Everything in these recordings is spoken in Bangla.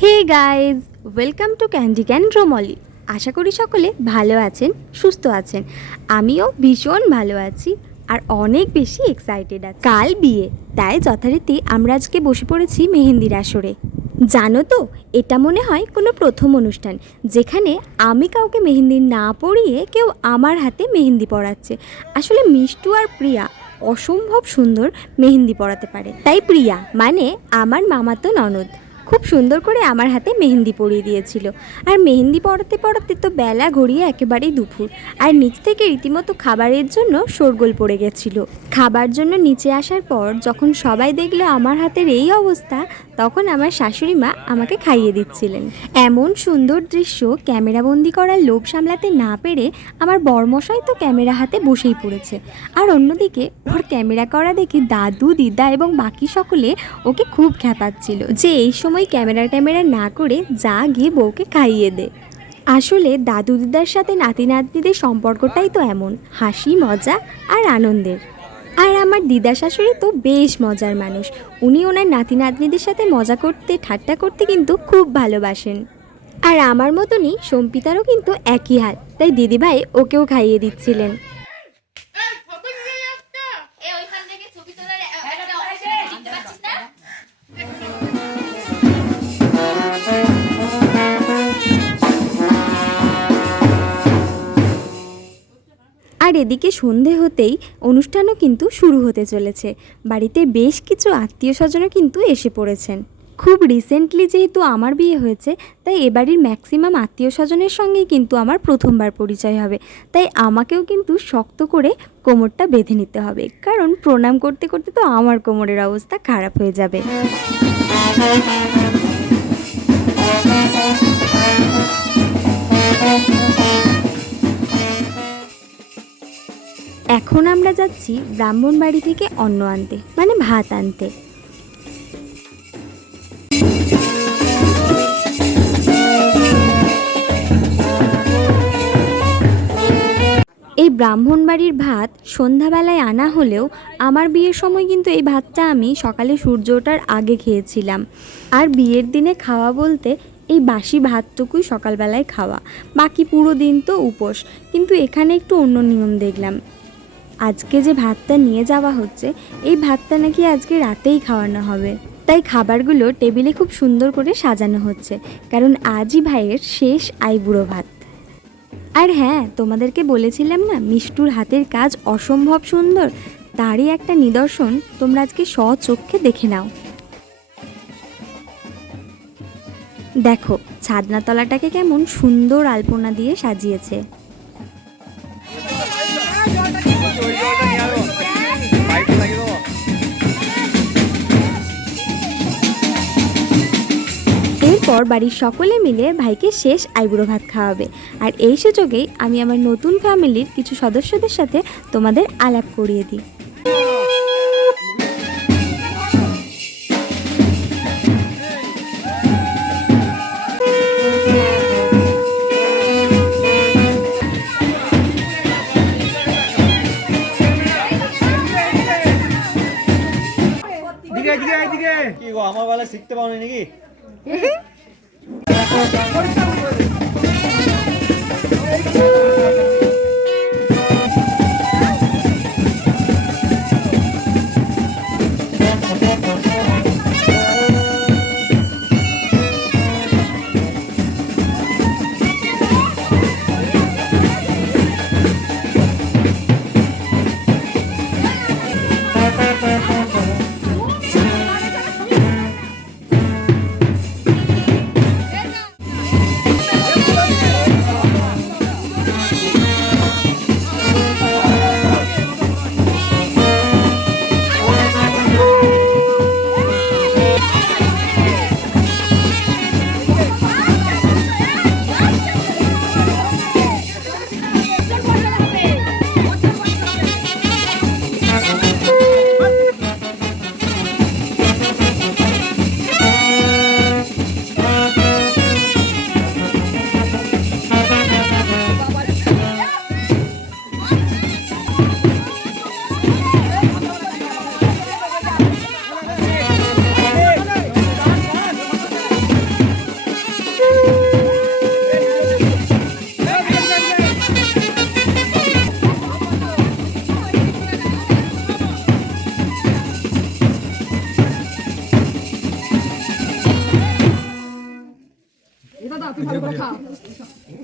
Hey guys welcome to candy can রোমলি আশা করি সকলে ভালো আছেন, সুস্থ আছেন। আমিও ভীষণ ভালো আছি আর অনেক বেশি এক্সাইটেড আছি। কাল বিয়ে, তাই যথারীতি আমরা আজকে বসে পড়েছি মেহেন্দির আসরে। জানো তো, এটা মনে হয় কোনো প্রথম অনুষ্ঠান, যেখানে আমি কাউকে মেহেন্দি না পড়িয়ে কেউ আমার হাতে মেহেন্দি পড়াচ্ছে আসলে মিষ্টু আর প্রিয়া অসম্ভব সুন্দর মেহেন্দি পড়াতে পারে। তাই প্রিয়া মানে আমার মামাতো ননদ। খুব সুন্দর করে আমার হাতে মেহেন্দি পরিয়ে দিয়েছিল। আর মেহেন্দি পড়াতে পড়াতে তো বেলা ঘড়িয়ে একেবারেই দুপুর। আর নিচ থেকে রীতিমতো খাবারের জন্য শোরগোল পড়ে গেছিল। খাবার জন্য নিচে আসার পর যখন সবাই দেখল আমার হাতের এই অবস্থা, তখন আমার শাশুড়ি মা আমাকে খাইয়ে দিচ্ছিলেন। এমন সুন্দর দৃশ্য ক্যামেরাবন্দি করার লোভ সামলাতে না পেরে আমার বরমশাই তো ক্যামেরা হাতে বসেই পড়েছে। আর অন্যদিকে ওর ক্যামেরা করা দেখে দাদু, দিদা এবং বাকি সকলে ওকে খুব খ্যাপাচ্ছিল যে এই সময় ক্যামেরা ট্যামেরা না করে যা গিয়ে বউকে খাইয়ে দে। আসলে দাদু দিদার সাথে নাতি নাতনিদের সম্পর্কটাই তো এমন, হাসি, মজা আর আনন্দের। আর আমার দিদা শাশুড়ি তো বেশ মজার মানুষ, উনি ওনার নাতি নাতনিদের সাথে মজা করতে, ঠাট্টা করতে কিন্তু খুব ভালোবাসেন। আর আমার মতনই সম্পিতারও কিন্তু একই হাল, তাই দিদিভাই ওকেও খাইয়ে দিচ্ছিলেন। আর এদিকে সন্ধে হতেই অনুষ্ঠানও কিন্তু শুরু হতে চলেছে। বাড়িতে বেশ কিছু আত্মীয় স্বজনও কিন্তু এসে পড়েছেন। খুব রিসেন্টলি যেহেতু আমার বিয়ে হয়েছে, তাই এবাড়ির ম্যাক্সিমাম আত্মীয় স্বজনের সঙ্গেই কিন্তু আমার প্রথমবার পরিচয় হবে। তাই আমাকেও কিন্তু শক্ত করে কোমরটা বেঁধে নিতে হবে। কারণ প্রণাম করতে করতে তো আমার কোমরের অবস্থা খারাপ হয়ে যাবে। এখন আমরা যাচ্ছি ব্রাহ্মণ বাড়ি থেকে অন্ন আনতে মানে ভাত আনতে। এই ব্রাহ্মণ বাড়ির ভাত সন্ধ্যাবেলায় আনা হলেও আমার বিয়ের সময় কিন্তু এই ভাতটা আমি সকালে সূর্য ওঠার আগে খেয়েছিলাম। আর বিয়ের দিনে খাওয়া বলতে এই বাসি ভাতটুকুই সকালবেলায় খাওয়া। বাকি পুরো দিন তো উপোস, কিন্তু এখানে একটু অন্য নিয়ম দেখলাম। আজকে যে ভাতটা নিয়ে যাওয়া হচ্ছে, এই ভাতটা নাকি আজকে রাতেই খাওয়ানো হবে। তাই খাবারগুলো টেবিলে খুব সুন্দর করে সাজানো হচ্ছে, কারণ আজই ভাইয়ের শেষ আইবুড়ো ভাত। আর হ্যাঁ তোমাদেরকে বলেছিলাম না, মিষ্টুর হাতের কাজ অসম্ভব সুন্দর, তারই একটা নিদর্শন তোমরা আজকে স্বচক্ষে দেখে নাও। দেখো, ছাদনাতলাটাকে কেমন সুন্দর আলপনা দিয়ে সাজিয়েছে। এরপর বাড়ির সকলে মিলে ভাইকে শেষ আইবুড়ো ভাত খাওয়াবে। আর এই সুযোগেই আমি আমার নতুন ফ্যামিলির কিছু সদস্যদের সাথে তোমাদের আলাপ করিয়ে দিই। কি গো আমার বেলা শিখতে পাওনি নাকি? দাদা তুই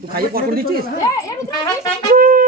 খাইয়ে পর করে দিচ্ছিস? এ, এর ভিতরে